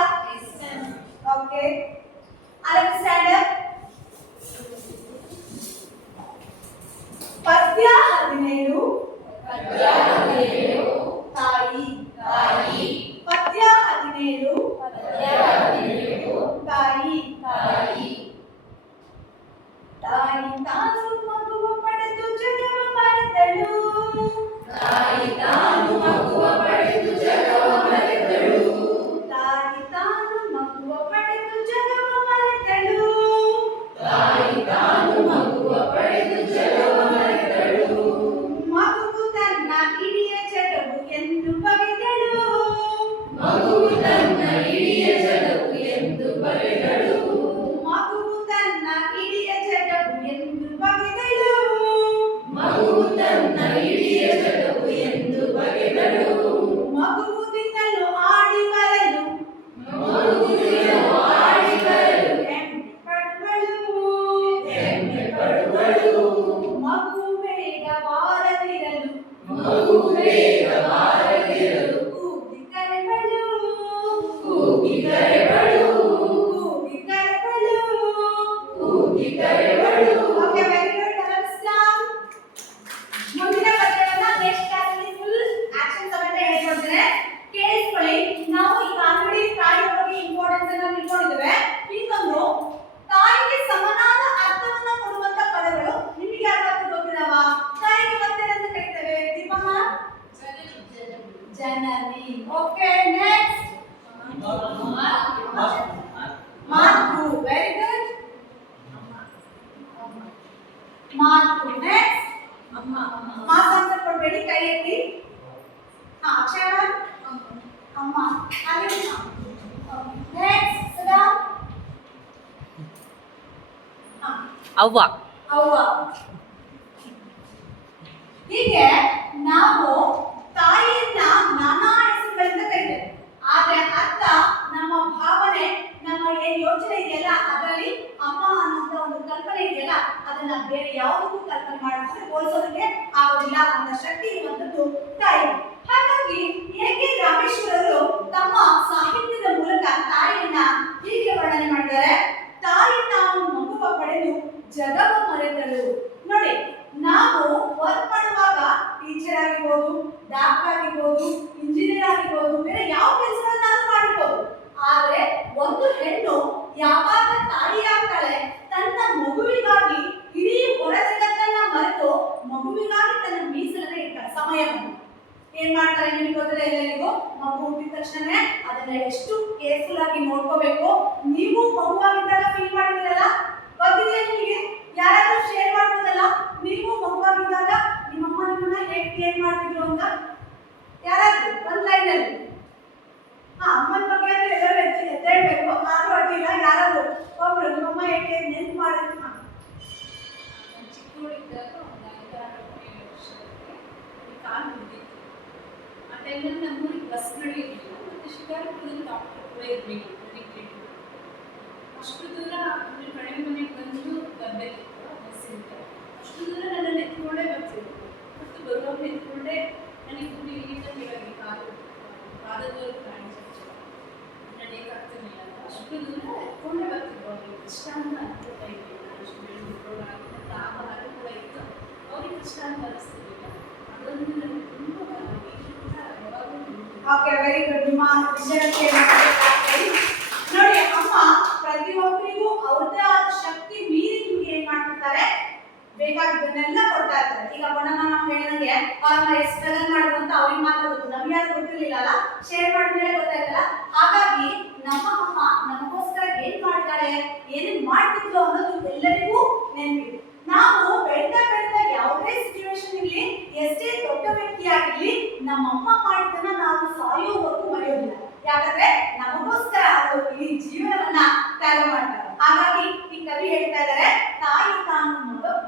Okay, Alex stand up. ಪದ್ಯ 17 ತಾಯಿ. ಪದ್ಯ 17 ತಾಯಿ. ತಾಯಿ ತಾನು ಮಗುವ ಪಡೆದು ಜಗವ ಮರೆತಳು. ತಾಯಿ ತಾನು ಮಗುವ ಪಡೆದು ಜಗವ ಮರೆತಳು. ತಾಯಿ ತಾನು ಮಗುವ ಪಡೆದು ಜಗವ ಮರೆತಳು. ತಾಯಿ ತಾನು ಮಗುವ ಪಡೆದು ಜಗವ ಮರೆತಳು. ಮಗುವು ತನ್ನ ಹಿರಿಯ ಜಗವು ಎಂದು ಮಗುವು ತನ್ನ ಇಡಿಯ ಜಗವು ಎಂದು ಬಗೆದಳು. ಮಗುವು ತನ್ನ ಇಡಿಯ ಜಗವು ಎಂದು ಬಗೆದಳು. ಮಗುವು ತನ್ನ ಇಡಿಯ ಜಗವು ಎಂದು ಬಗೆದಳು. ಮಗುವು ತಿನ್ನಲು ಆಡಿ ಬರಲು. ಮಗುವು ತಿನ್ನಲು ಆಡಿ ಬರಲು ಹೆಮ್ಮೆ ಪಡುವಳು. ಹೆಮ್ಮೆ ಪಡುವಳು. ಮಗು ಬೇಗ ಬಾರದಿರಲು. ಮಗು ಬೇಗ ಬಾರದಿರಲು ಕೂಗಿ ಕರೆವಳು. ಕೂಗಿ ಕರೆವಳು. ಕೂಗಿ ಕರೆವಳು. ಕೂಗಿ ಕರೆವಳು. Okay, very good. ಅಂಡರ್ಸ್ಟ್ಯಾಂಡ್. ಮುಂದಿನ ಪದ್ಯವನ್ನು ನೆಕ್ಸ್ಟ್ ಕ್ಲಾಸಲ್ಲಿ ಫುಲ್ ಆಕ್ಷನ್ ಸಮೇತ ಹೇಳ್ಕೊಡ್ತೇನೆ. ಕೇಳಿಸ್ಕೊಳ್ಳಿ. ನಾವು ಈಗ ಆಲ್ರೆಡಿ ತಾಯಿ ಬಗ್ಗೆ ಇಂಪಾರ್ಟೆನ್ಸ್ ಅನ್ನು ತಿಳ್ಕೊಂಡಿದ್ದೇವೆ. ಇನ್ನೊಂದು ತಾಯಿಗೆ ಸಮನಾದ ಅರ್ಥವನ್ನ ಕೊಡುವಂತ ಪದಗಳು ನಿಮಗೆ ಯಾವ್ದಾದ್ರು ಗೊತ್ತಿದಾವ? ತಾಯಿಗೆ ಮತ್ತೇನಂತ ಕರೀತೇವೆ ದೀಪಮ್ಮ? ಜನನಿ. ಓಕೆ, ನೆಕ್ಸ್ಟ್ ಮಾತೃ. Very good. ಮಾತೃ. ನೆಕ್ಸ್ಟ್ ಮಾತಾಡ್ತಾ ಕೊಡ್ಬೇಡಿ, ಕೈ ಎತ್ತಿ. ಹಾ, ಅಕ್ಷರ ಅಮ್ಮ. ಅಲ್ಲಿ ನೆಕ್ಸ್ಟ್ ಸದಾ ಅವ್ವ. ಅವ್ವ. ಹೀಗೆ ನಾವು ತಾಯಿಯನ್ನ ನಾನಾ ಹೆಸರುಗಳಿಂದ ಕರೀತೇವೆ. ಆದ್ರೆ ಅರ್ಥ, ನಮ್ಮ ಭಾವನೆ, ನಮ್ಮ ಏನ್ ಯೋಚನೆ ಇದೆಯಲ್ಲ ಅದರಲ್ಲಿ ಅಮ್ಮ ಅನ್ನೋ ಒಂದು ಕಲ್ಪನೆ ಇದೆಯಲ್ಲ ಅದನ್ನ ಬೇರೆ ಯಾವುದಕ್ಕೂ ಕಲ್ಪನೆ ಮಾಡೋದಕ್ಕೆ ಹೋಲಿಸೋದಕ್ಕೆ ಆಗೋದಿಲ್ಲ ಅಂತ ಶಕ್ತಿ ಇರುವಂತದ್ದು ತಾಯಿ. ಹಾಗಾಗಿ ಏಕೆ ರಾಮೇಶ್ವರರು ತಮ್ಮ ಸಾಹಿತ್ಯದ ಮೂಲಕ ತಾಯಿಯನ್ನ ಹೀಗೆ ವರ್ಣನೆ ಮಾಡಿದ್ದಾರೆ. ತಾಯಿ ತಾನು ಮಗುವ ಪಡೆದು ಜಗವ ಮರೆತಳು. ನೋಡಿ, ನಾವು ವರ್ಕ್ ಮಾಡುವಾಗ ಟೀಚರ್ ಆಗಿರ್ಬೋದು, ಡಾಕ್ಟರ್ ಆಗಿರ್ಬೋದು, ಇಂಜಿನಿಯರ್ ಆಗಿರ್ಬೋದು, ಬೇರೆ ಯಾವ ಕೆಲಸವನ್ನಾದ್ರೂ ಮಾಡಿರ್ಬೋದು. ಆದ್ರೆ ಒಂದು ಹೆಣ್ಣು ಯಾವಾಗ ತಾಯಿಯಾಗ್ತಾಳೆ ತನ್ನ ಮಗುವಿಗಾಗಿ ಇಡೀ ಹೊರ ಜಗತ್ತನ್ನ ಮರೆತು ಮಗುವಿಗಾಗಿ ತನ್ನ ಮೀಸಲನ್ನ ಇಡ್ತಾಳೆ, ಸಮಯವನ್ನು. ಏನ್ ಮಾಡ್ತಾರೆ ನಿಮಗೆ ಗೊತ್ತಿದೆ ಎಲ್ಲರಿಗೂ? ಮಗು ಹುಟ್ಟಿದ ತಕ್ಷಣ ಅದನ್ನ ಎಷ್ಟು ಕೇರ್ಫುಲ್ ಆಗಿ ನೋಡ್ಕೋಬೇಕು. ನೀವು ಮಗುವಾಗಿದ್ದಾಗ ಫೀಲ್ ಮಾಡಿದಿರಲ್ಲ, ಗೊತ್ತಿದೆಯಾ ನಿಮಗೆ? ಯಾರಾದ್ರೂ ಶೇರ್ ಮಾಡ್ಬೋದಲ್ಲ, ನೀವು ಮಗುವಾಗಿದ್ದಾಗ ನಿಮ್ಮಮ್ಮ ನಿಮ್ಮನ್ನ ಹೇಗೆ ಕೇರ್ ಮಾಡ್ತಿದ್ರು ಅಂತ? ಯಾರಾದ್ರೂ ಒಂದ್ ಲೈನ್ ಅಲ್ಲಿ. ಹಾ, ಅಮ್ಮನ ಬಗ್ಗೆ ಅಂದ್ರೆ ಎಲ್ಲರೂ ಎದ್ದೇಳ್ಬೇಕು, ಆದ್ರೂ ಅಡ್ಡಿಲ್ಲ. ಯಾರಾದ್ರೂ ಒಬ್ರು ನಿಮ್ಮಮ್ಮ ಹೇಗೆ ನೆನ್ಪು ಮಾಡಿದ್ರು? ಚಿಕ್ಕವಳಿದ್ದಾಗ ಒಂದು 5-6 ವರ್ಷಕ್ಕೆ ಕಾಲು ಮುಗಿದಿತ್ತು. ಆ ಟೈಮಲ್ಲಿ ನಮ್ಮೂರಿಗೆ ಬಸ್ಗಳು ಇರಲಿಲ್ಲ, ಮತ್ತು ಶಿಕಾರಿಪುರದಲ್ಲಿ ಡಾಕ್ಟರ್ ಕೂಡ ಇರಲಿಲ್ಲ. ಅಷ್ಟು ದೂರ ಕಡಿಮೆ ಮನೆಗೆ ಬಂದು ಬರಬೇಕಿತ್ತು ಬಸ್ಸಿಂದ. ಅಷ್ಟು ದೂರ ನನ್ನನ್ನು ಎತ್ಕೊಂಡೇ ಬರ್ತಿದ್ರು. ಮತ್ತು ಬರುವಾಗ ಎತ್ಕೊಂಡೇ ನನಗೆ ತುಂಬ ಇಲ್ಲಿಂದ ಕೆಳಗೆ ಪಾದದವರೆಗೂ ಕಾಣಿಸ್ತು, ನಡೆಯೋಕ್ಕಾಗ್ತಿರ್ಲಿಲ್ಲ. ಅಷ್ಟು ದೂರ ಎತ್ಕೊಂಡೇ ಬರ್ತಿದ್ರು. ಅವ್ರಿಗೆ ಕಷ್ಟ ಅಂತ ಅನ್ಕೋತಾ ಇರಲಿಲ್ಲ. ಅಷ್ಟು ಬೆಳೆದುಕೊಳ್ಳೋದು ಆಹಾರ ಕೂಡ ಇತ್ತು, ಅವ್ರಿಗೆ ಕಷ್ಟ ಅಂತ ಅನಿಸ್ತಿರ್ಲಿಲ್ಲ. ಅದೊಂದು ನನಗೆ ತುಂಬ ಯಾವಾಗಲೂ ಓಕೆ, ವೆರಿ ಗುಡ್. ನಿಮ್ಮ ವಿಷಯಕ್ಕೆ ನೋಡಿ, ಅಮ್ಮ ಪ್ರತಿಯೊಬ್ಬರಿಗೂ ಅವ್ರದ್ದೇ ಆದ ಶಕ್ತಿ ಮೀರಿ ನಿಮ್ಗೆ ಏನ್ ಮಾಡ್ತಿರ್ತಾರೆ, ಬೇಕಾಗಿದ್ದನ್ನೆಲ್ಲ ಕೊಡ್ತಾ ಇರ್ತಾರೆ. ಈಗ ಬಣ್ಣಮ್ಮ ನಾವು ಹೇಳಿದಂಗೆ ಅವ್ರನ್ನ ಎಷ್ಟು ಸ್ಟ್ರಗಲ್ ಮಾಡಿದ್ರು ಅಂತ ಅವ್ರಿಗೆ ಮಾತ್ರ ಗೊತ್ತು, ನಮ್ಗೆ ಯಾರು ಗೊತ್ತಿರ್ಲಿಲ್ಲ ಅಲ್ಲ, ಶೇರ್ ಮಾಡಿದ್ಮೇಲೆ ಗೊತ್ತಾಯ್ತಲ್ಲ. ಹಾಗಾಗಿ ನಮ್ಮ ಅಮ್ಮ ನಮಗೋಸ್ಕರ ಏನ್ ಮಾಡಿದ್ದಾರೆ, ಏನೇನ್ ಮಾಡ್ತಿದ್ರು ಅನ್ನೋದು ಎಲ್ಲರಿಗೂ ನೆನಪಿದೆ. ನಾವು ಬೆಳ್ತಾ ಬೆಳ್ತಾ ಯಾವುದೇ ಸಿಚುವೇಶನ್ ಇರಲಿ, ಎಷ್ಟೇ ದೊಡ್ಡ ವ್ಯಕ್ತಿ ಆಗಿರ್ಲಿ, ನಮ್ಮಮ್ಮ ಮಾಡಿದ್ದನ್ನ ನಾವು ಸಾಯೋವರೆಗೂ ಮರೆಯೋದಿಲ್ಲ. ಯಾಕಂದ್ರೆ ನಮಗೋಸ್ಕರ ಅವರು ಈ ಜೀವನವನ್ನ ತ್ಯಾಗ ಮಾಡ್ತಾರೆ. ಹಾಗಾಗಿ ಈ ಕವಿ ಹೇಳ್ತಾ ಇದ್ದಾರೆ, ತಾಯಿ ತಾನು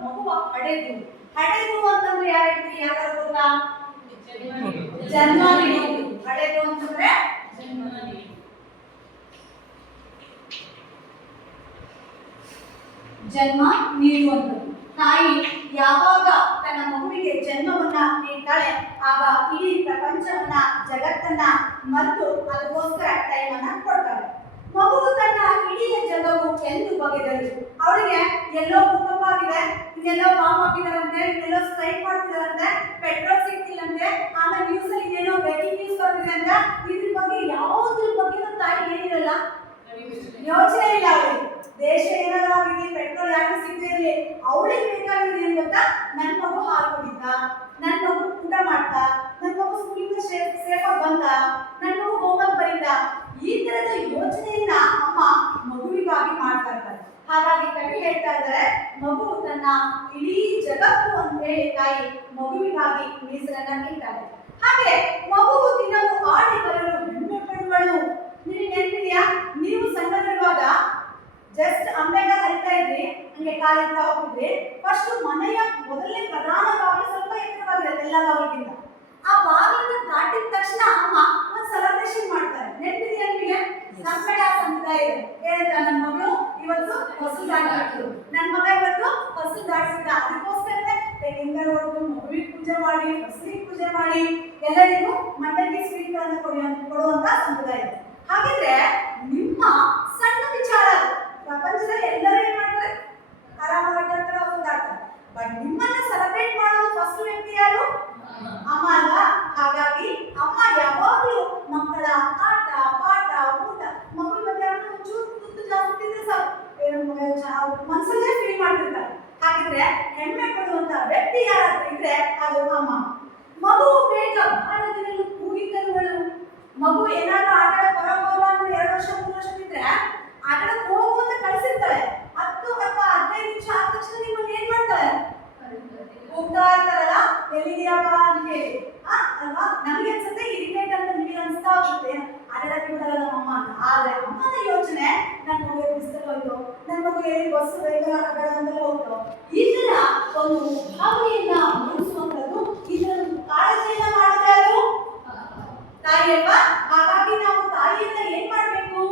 ಮಗುವ ಹಡೆದು. ಹಡೆದು ಅಂತಂದ್ರೆ ಯಾರು ಹೇಳ್ತೀರಿ? ಯಾರು ಗೊತ್ತಾ? ಜನ್ಮ ನೀಡುವುದು. ಹಡೆದು ಅಂತಂದ್ರೆ ಜನ್ಮ ನೀಡುವಂಥದ್ದು. ತಾಯಿ ಯಾವಾಗ ತನ್ನ ಮಗುವಿಗೆ ಜನ್ಮವನ್ನ ನೀಡ್ತಾಳೆ ಆಗ ಇಡೀ ಪ್ರಪಂಚವನ್ನ, ಜಗತ್ತನ್ನ ಮರೆತು ಅದಕ್ಕೋಸ್ಕರ ಟೈಮನ್ನ ಕೊಡ್ತಾಳೆ. ಮಗುವು ತನ್ನ ಇಡೀ ಜಗವು ಎಂದು ಬಗೆದಳು. ಅವಳಿಗೆ ಎಲ್ಲೋ ಭೂಕಂಪ ಆಗಿದೆ, ಇನ್ನೆಲ್ಲೋ ಬಾಂಬ್ ಹಾಕಿದಾರಂತೆ, ಇನ್ನೆಲ್ಲೋ ಸ್ಟ್ರೈಕ್ ಮಾಡ್ತಿದಾರಂತೆ, ಪೆಟ್ರೋಲ್ ಸಿಗ್ತಿಲ್ಲಂತೆ, ಆಮೇಲೆ ನ್ಯೂಸ್ ಅಲ್ಲಿ ಇನ್ನೇನೋ ಬ್ರೇಕಿಂಗ್ ನ್ಯೂಸ್ ಬರ್ತಿದೆ ಅಂತ. ಇದ್ರ ಬಗ್ಗೆ ಯಾವುದ್ರ ಬಗ್ಗೆ ತಾಯಿ ಏನಿರಲ್ಲ, ಯೋಚನೆ ಇಲ್ಲ ಅವಳಿಗೆ. ದೇಶ ಏನಾದ್ರು ಆಗಿದೆ, ಪೆಟ್ರೋಲ್ ಯಾರು ಸಿಗದಿರಲಿ, ಅವಳಿಗೆ ಬೇಕಾಗಿರೋದು ಏನ್ ಗೊತ್ತಾ? ನನ್ನ ಮಗು ಹಾಲು ಕುಡಿತ, ನನ್ನ ಮಗು ಊಟ ಮಾಡ್ತಾ, ನನ್ನ ಮಗು ಸ್ಕೂಲಿಂದ ಸೇಫ್ ಆಗಿ ಬಂದ, ನನ್ನ ಮಗು ಹೋಮ್ವರ್ಕ್ ಬರೀತ. ಈ ತರದ ಯೋಚನೆಯನ್ನ ಅಮ್ಮ ಮಗುವಿಗಾಗಿ ಮಾಡ್ತಾ ಇರ್ತಾರೆ. ಹಾಗಾಗಿ ಕವಿ ಹೇಳ್ತಾ ಇದ್ದಾರೆ, ಮಗು ತನ್ನ ಇಡೀ ಜಗತ್ತು ಅಂತ ಹೇಳಿ ತಾಯಿ ಮಗುವಿಗಾಗಿ ಮೀಸಲನ್ನ ಇಡ್ತಾರೆ. ಹಾಗೆ ಮಗುವು ದಿನವೂ ಆಡಿ ಬರಲು ಹೆಮ್ಮೆ ಪಡುವ ಕಾಲಿಂದ ಹೋಗಿದ್ರೆ ಫಸ್ಟ್ ಮನೆಯ ಮೊದಲನೇ ಪ್ರಧಾನ ಬಾಗಿಲು ಸ್ವಲ್ಪ ಎತ್ತರವಾಗಿರುತ್ತೆ ಎಲ್ಲ ಬಾಗಿಲಿಗಿಂತ. ಆ ಬಾಗಿಲನ್ನು ದಾಟಿದ ತಕ್ಷಣ ಅಮ್ಮ ಒಂದು ಸೆಲೆಬ್ರೇಷನ್ ಮಾಡ್ತಾರೆ. ನೆನಪಿದೆಯಾ ನಿಮಗೆ? ನಮ್ಮ ಕಡೆ ಆ ಸಂಪ್ರದಾಯ ಇದೆ. ಏನಂತ, ನನ್ನ ಮಗಳು ಇವತ್ತು ಹೊಸಲು ದಾಟಿದ್ರು, ನನ್ನ ಮಗ ಇವತ್ತು ಹೊಸಲು ದಾಟಿಸಿದ. ಅದಕ್ಕೋಸ್ಕರನೇ ತೆಂಗಿನ ಹೊಡೆದು ಮಗುವಿಗೆ ಪೂಜೆ ಮಾಡಿ, ಹೊಸಲಿಗೆ ಪೂಜೆ ಮಾಡಿ, ಎಲ್ಲರಿಗೂ ಮಂಡಕ್ಕಿ ಸ್ವೀಟ್ ಗಳನ್ನ ಕೊಡುವಂತ ಸಂಪ್ರದಾಯ ಇದೆ. ಹಾಗಿದ್ರೆ ನಿಮ್ಮ ಸಣ್ಣ ವಿಚಾರ, ಪ್ರಪಂಚದಲ್ಲಿ ಎಲ್ಲರೂ ಏನ್ ಮಾಡ್ತಾರೆ, ಆರಾಮಾಗಿರ್ತಾರೆ, ಹೊಸಲು ದಾಟ್ತಾರೆ. ಬಟ್ ನಿಮ್ಮನ್ನ ಸೆಲೆಬ್ರೇಟ್ ಮಾಡೋದು ಫಸ್ಟ್ ವ್ಯಕ್ತಿ ಯಾರು? ಅಮ್ಮ ಅಲ್ವಾ? ಹಾಗಾಗಿ ಅಮ್ಮ ಯಾವಾಗಲೂ ಮಕ್ಕಳ ಆಟ ಪಾಠ ಊಟ, ಮಕ್ಕಳ ಬಗ್ಗೆ ಒಂಚೂರು ತುತ್ತು ಜಾಸ್ತಿ ತಿಂದ್ರೆ ಸಾಕು ಮನಸ್ಸಲ್ಲೇ ಫೀಲ್ ಮಾಡ್ತಿರ್ತಾರೆ. ಹಾಗಿದ್ರೆ ಹೆಮ್ಮೆ ಪಡುವಂತ ವ್ಯಕ್ತಿ ಯಾರಾದ್ರೂ ಇದ್ರೆ ಅದು ಅಮ್ಮ. ಮಗು ಬೇಗ ಬಹಳ ದಿನ ಕೂಗಿಕರುಗಳು. ಮಗು ಏನಾದ್ರೂ ಆಟ ಹೊರಗೆ ಅಂದ್ರೆ 2 ವರ್ಷ 3 ವರ್ಷ ಇದ್ರೆ ಆಟಕ್ಕೆ ಹೋಗು ಅಂತ ಕಳಿಸಿರ್ತಾಳೆ. 10 ಅಥವಾ 15 ನಿಮಿಷ ಆದ ತಕ್ಷಣ ನಿಮ್ಮನ್ನ ಏನ್ ಮಾಡ್ತಾಳೆ? ಹೋಗ್ತಾ ಇರ್ತಾರಲ್ಲ, ಎಲ್ಲಿದೆಯಪ್ಪ ಅಂತ ಹೇಳಿ ಅಲ್ವಾ? ನಮಗೆ ಅನ್ಸುತ್ತೆ ಇರಿಟೇಟ್ ಅಂತ, ನಿಮಗೆ ಅನ್ಸ್ತಾ ಹೋಗುತ್ತೆ ಆಡಕ್ಕೆ ಬಿಡಲ್ಲ ನಮ್ಮಮ್ಮ ಅಂತ. ಆದ್ರೆ ಅಮ್ಮನ ಯೋಚನೆ, ನನ್ನ ಮಗುಗೆ ಬಿಸಿಲು ಹೋಯ್ತು, ನನ್ನ ಮಗುಗೆ ಬಸ್ ಬೇಗ ಆಗಲ್ಲ ಅಂತ ಹೋಗ್ತು. ಈ ತರ ಒಂದು ಭಾವನೆಯನ್ನ ಮೂಡಿಸುವಂಥದ್ದು, ಇದರ ಕಾಳಜಿಯನ್ನ ಮಾಡಿದ್ರೆ ಅದು ತಾಯಿ ಅಲ್ವಾ? ಹಾಗಾಗಿ ನಾವು ತಾಯಿಯನ್ನ ಏನ್ ಮಾಡ್ಬೇಕು?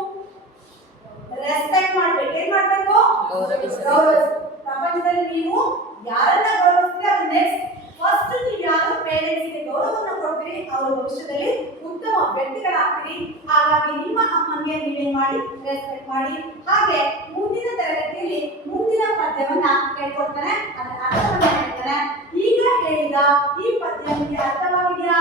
ರೆಸ್ಪೆಕ್ಟ್ ಮಾಡ್ಬೇಕು. ಏನ್ ಮಾಡ್ಬೇಕು? ಗೌರವಿಸಬೇಕು. ಪ್ರಪಂಚದಲ್ಲಿ ನೀವು ಯಾರನ್ನ ಗೌರವಿಸ್ತೀರಿ ಅದು ನೆಕ್ಸ್ಟ್. ಫಸ್ಟ್ ನೀವು ಯಾರು ಪೇರೆಂಟ್ಸ್ಗೆ ಗೌರವವನ್ನು ಕೊಡ್ತೀರಿ, ಅವರು ಭವಿಷ್ಯದಲ್ಲಿ ಉತ್ತಮ ವ್ಯಕ್ತಿಗಳಾಗ್ತೀರಿ. ಹಾಗಾಗಿ ನಿಮ್ಮ ಅಮ್ಮನಿಗೆ ನೀವೇನ್ ಮಾಡಿ? ರೆಸ್ಪೆಕ್ಟ್ ಮಾಡಿ. ಹಾಗೆ ಮುಂದಿನ ತರಗತಿಯಲ್ಲಿ ಮುಂದಿನ ಪದ್ಯವನ್ನ ಹೇಳ್ಕೊಡ್ತಾನೆ, ಅದರ ಅರ್ಥವನ್ನ ಹೇಳ್ತಾನೆ. ಈಗ ಹೇಳಿದ ಈ ಪದ್ಯ ನಿಮಗೆ ಅರ್ಥವಾಗಿದೆಯಾ?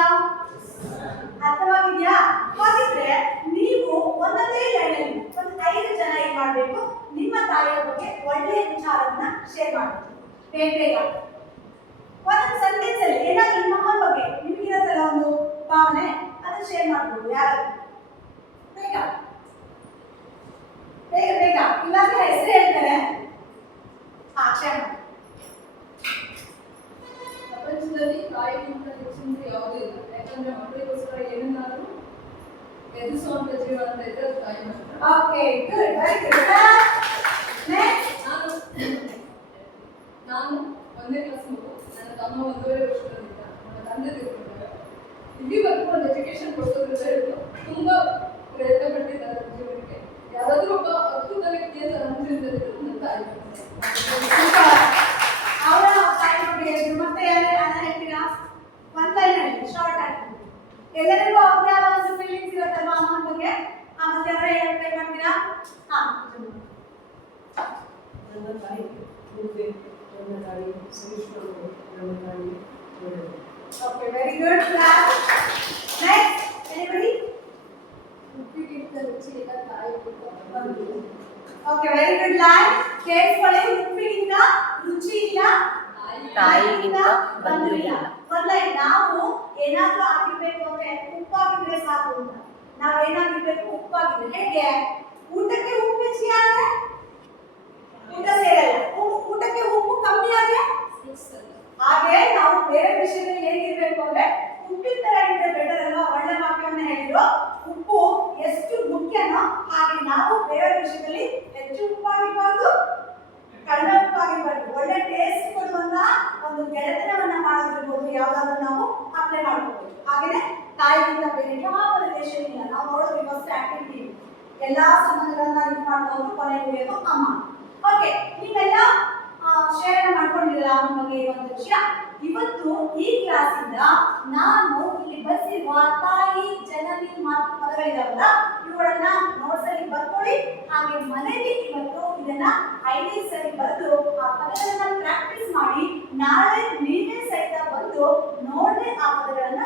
ಅರ್ಥವಾಗಿದೆಯಾ? ಹಾಗಿದ್ರೆ ನೀವು ಒಂದೊಂದೇ ಲೈನಲ್ಲಿ ಒಂದು 5 ಜನ ಏನ್ ಮಾಡ್ಬೇಕು? ನಿಮ್ಮ ತಾಯಿಯ ಬಗ್ಗೆ ಒಳ್ಳೆಯ ವಿಚಾರವನ್ನ ಶೇರ್ ಮಾಡಬೇಕು. ಬೇಗ ಒಂದೊಂದು ಸೆಂಟೆನ್ಸ್ ಅಲ್ಲಿ ಏನಾದ್ರೂ ನಿಮ್ಮ ಅಮ್ಮನ ಬಗ್ಗೆ ನಿಮಗಿರತ್ತಲ್ಲ ಒಂದು ಭಾವನೆ, ಅದನ್ನ ಶೇರ್ ಮಾಡ್ಬೋದು. ಯಾರು ಬೇಗ ಬೇಗ ಬೇಗ, ಇಲ್ಲಾಂದ್ರೆ ಹೆಸರು ಹೇಳ್ತಾರೆ. ಶೇರ್ ಮಾಡಿ. ಪ್ರಪಂಚದಲ್ಲಿ ತಾಯಿಗಿಂತ ಹೆಚ್ಚಿನ ಯಾವುದೂ ಇಲ್ಲ. ಯಾಕಂದ್ರೆ ಮಕ್ಕಳಿಗೋಸ್ಕರ ಏನನ್ನಾದ್ರೂ ಎದುರಿಸುವಂತ ಜೀವ ಅಂತ ಇದ್ರೆ ಅದು ತಾಯಿ ಮಾತ್ರ. Okay, good, very good. Next, ನಾನು 1ನೇ ಕ್ಲಾಸ್ ಮಗು. ನನ್ನ ತಮ್ಮ 1.5 ವರ್ಷದಲ್ಲಿದ್ದ. ನನ್ನ ತಂದೆ ತಿಳ್ಕೊಂಡ್ರೆ ಇಲ್ಲಿವರೆಗೂ ಒಂದು ಎಜುಕೇಶನ್ ಕೊಡಿಸೋದ್ರಿಂದ ತುಂಬಾ ಪ್ರಯತ್ನ ಪಟ್ಟಿದ್ದಾರೆ ಜೀವನಕ್ಕೆ. ಯಾರಾದ್ರೂ ಒಬ್ಬ ಅದ್ಭುತ ವ್ಯಕ್ತಿಯ ಅನುಭವಿಸಿದ್ರು ನನ್ನ ತಾಯಿ. ಅವರ ತಾಯಿ ಬಗ್ಗೆ ಹೇಳಿದ್ರು. ಮತ್ತೆ ಯಾರು ಹೇಳ್ತೀರಾ? ಒಂದು ಲೈನ್ ಹೇಳಿ, ಶಾರ್ಟ್ ಆಗಿ. ಎಲ್ಲರಿಗೂ ಅವ್ರದೇ ಆದ ಒಂದು ಫೀಲಿಂಗ್ಸ್ ಇರುತ್ತಲ್ವಾ ಅಮ್ಮನ ಬಗ್ಗೆ. ಮತ್ತೆ ಯಾರು ಹೇಳಕ್ ಟ್ರೈ ಮಾಡ್ತೀರಾ? ನನ್ನ ತಾಯಿ ಮುದ್ದೆ, ನನ್ನ ತಾಯಿ ಶ್ರೀಶ್ವರರು, ನನ್ನ ತಾಯಿ ಒಳ್ಳೆಯದು. Okay, very good. Next, anybody? ಉಪ್ಪಿಗಿಂತ ರುಚಿ ಇಲ್ಲ ತಾಯಿ ಬಂದು. Okay, very good line. ಕೇಳಿಸ್ಕೊಳ್ಳಿ. ಉಪ್ಪಿಗಿಂತ ರುಚಿ ಇಲ್ಲ, ತಾಯಿಗಿಂತ ಬಂಧು ಇಲ್ಲ. ಒಂದ್ ಲೈನ್. ನಾವು ಏನಾದ್ರೂ ಆಗಿರ್ಬೇಕು ಅಂದ್ರೆ ಉಪ್ಪಾಗಿದ್ರೆ ಸಾಕು ಅಂತ. ನಾವೇನಾಗಿರ್ಬೇಕು? ಉಪ್ಪಾಗಿದ್ರೆ. ಹೇಗೆ? ಊಟಕ್ಕೆ ಉಪ್ಪು ಹೆಚ್ಚಿ ಆದ್ರೆ ಊಟ ಸೇರಲ್ಲ. ಊಟಕ್ಕೆ ಉಪ್ಪು ಕಮ್ಮಿ ಆದ್ರೆ ಹಾಗೆ ನಾವು ಬೇರೆ ವಿಷಯದಲ್ಲಿ ಹೇಗಿರ್ಬೇಕು ಅಂದ್ರೆ ಉಪ್ಪಿನ ತರ ಇದ್ರೆ ಬೆಟರ್ ಅಲ್ವಾ? ಒಳ್ಳೆ ವಾಕ್ಯವನ್ನ ಹೇಳಿದ್ರು. ಉಪ್ಪು ಎಷ್ಟು ಮುಖ್ಯನೋ ಹಾಗೆ ನಾವು ಬೇರೆ ವಿಷಯದಲ್ಲಿ ಹೆಚ್ಚು ಉಪ್ಪಾಗಿರ್ಬಾರ್ದು, ಕಡಿಮೆ ಉಪ್ಪಾಗಿರ್ಬಾರ್ದು. ಒಳ್ಳೆ ಟೇಸ್ಟ್ ಕೊಡುವಂತ ಒಂದು ಗೆಳೆತನವನ್ನ ಮಾಡೋದಿರ್ಬೋದು, ಯಾವ್ದಾದ್ರು ನಾವು ಅಪ್ಲೈ ಮಾಡ್ಕೋಬಹುದು. ಹಾಗೇನೆ ತಾಯಿಗಿಂತ ಬೇರೆ ಯಾವ ರಿಲೇಷನ್ ಇಲ್ಲ. ನಾವು ನೋಡೋದು ಫಸ್ಟ್ ಆಕ್ಟಿವಿಟಿ, ಎಲ್ಲಾ ಸಂಬಂಧಗಳನ್ನ ಇದು ಮಾಡ್ತಾ ಹೋದ್ರು ಕೊನೆಗೆ ಉಳಿಯೋದು ಅಮ್ಮ. ಓಕೆ, ನೀವೆಲ್ಲ ಶೇರ್ ಮಾಡ್ಕೊಂಡಿರಲ್ಲ ಅಮ್ಮನ ಬಗ್ಗೆ ಇರುವಂತ ವಿಷಯ. ಇವತ್ತು ಈ ಕ್ಲಾಸಿಂದ ನಾನು ಇಲ್ಲಿ ಬರೆಸಿರುವ ತಾಯಿ, ಜನನಿ, ಮಾತು ಪದಗಳಿದಾವಲ್ಲ, ಇವುಗಳನ್ನ ನೋಟ್ಸ್ ಅಲ್ಲಿ ಬರ್ಕೊಳ್ಳಿ. ಹಾಗೆ ಮನೆಯಲ್ಲಿ ಇವತ್ತು ಇದನ್ನ 5 ಸರಿ ಬರೆದು ಆ ಪದಗಳನ್ನ ಪ್ರಾಕ್ಟೀಸ್ ಮಾಡಿ. ನಾಳೆ ನೀವೇ ಸಹಿತ ಬಂದು ನೋಡ್ರೆ ಆ ಪದಗಳನ್ನ